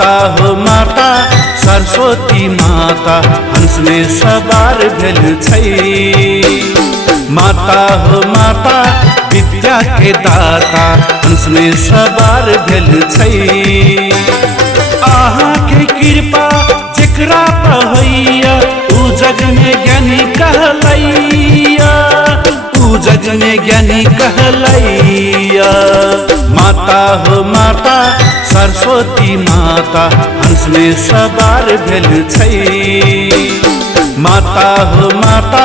माता हो माता सरस्वती माता हंस में सवार भेल छै। माता हो माता विद्या के दाता हंस में सवार भेल छै। आहा के कृपा जेकरा पहैया उ जग में ज्ञानी कहलैया, उ जग में ज्ञानी कहलैया। माता हो माता सरस्वती माता हंस में सवार भेल छै। माता हो माता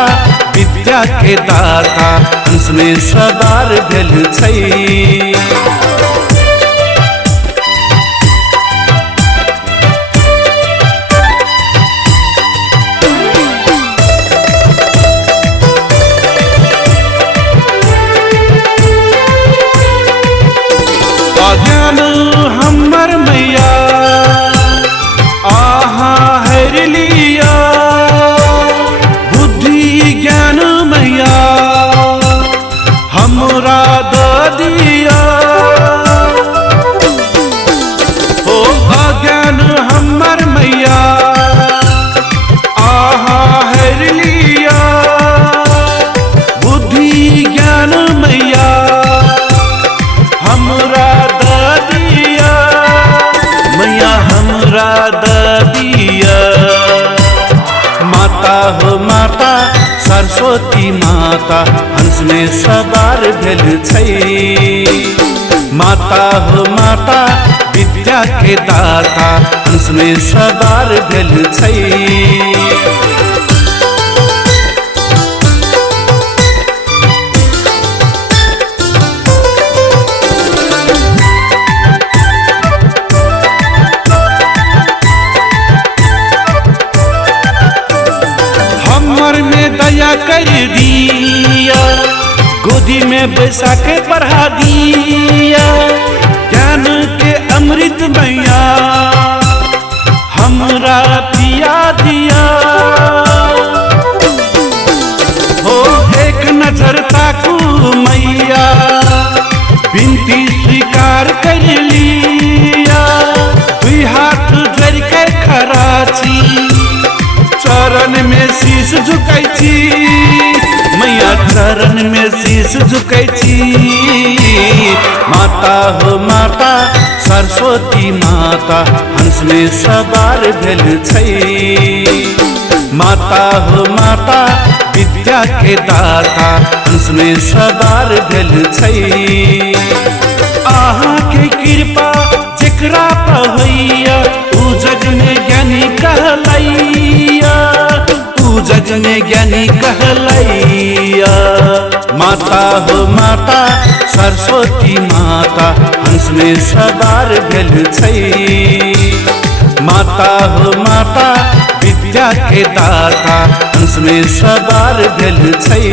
विद्या के दाता हंस में सवार भेल छै। अज्ञान हमर मैया आहा हर लिया, बुद्धि ज्ञान मैया हमरा द दिया। ओ अज्ञान हमर मैया आहा हर लिया, बुद्धि ज्ञान मैया हमरा मैया हमरा द दिया। माता हो माता सरस्वती माता हंस में सवार भेल छै। माता हो माता विद्या के दाता हंस में सवार भेल छै। हमर में दया कर दिया, गोदी में बैसा के पढ़ा दिया। ज्ञान के अमृत मैया हमरा पिया दिया। हो एक नजर ताकू मैया विनती स्वीकार कर लिया। दुई हाथ धर के खड़ा छी, चरण में शीश झुकै छी मैया, चरण में शीश झुकै छी। माता हो माता सरस्वती माता हंस में सवार भेल छै। माता हो माता विद्या के दाता हंस में सवार भेल छै। आहा के कृपा जेकरा पहैया उ जग में ज्ञानी कहलैया, उ जग में ज्ञानी कहलैया। माता हो माता सरस्वती माता हंस में सवार भेल छै। माता हो माता विद्या के दाता हंस में सवार भेल छै।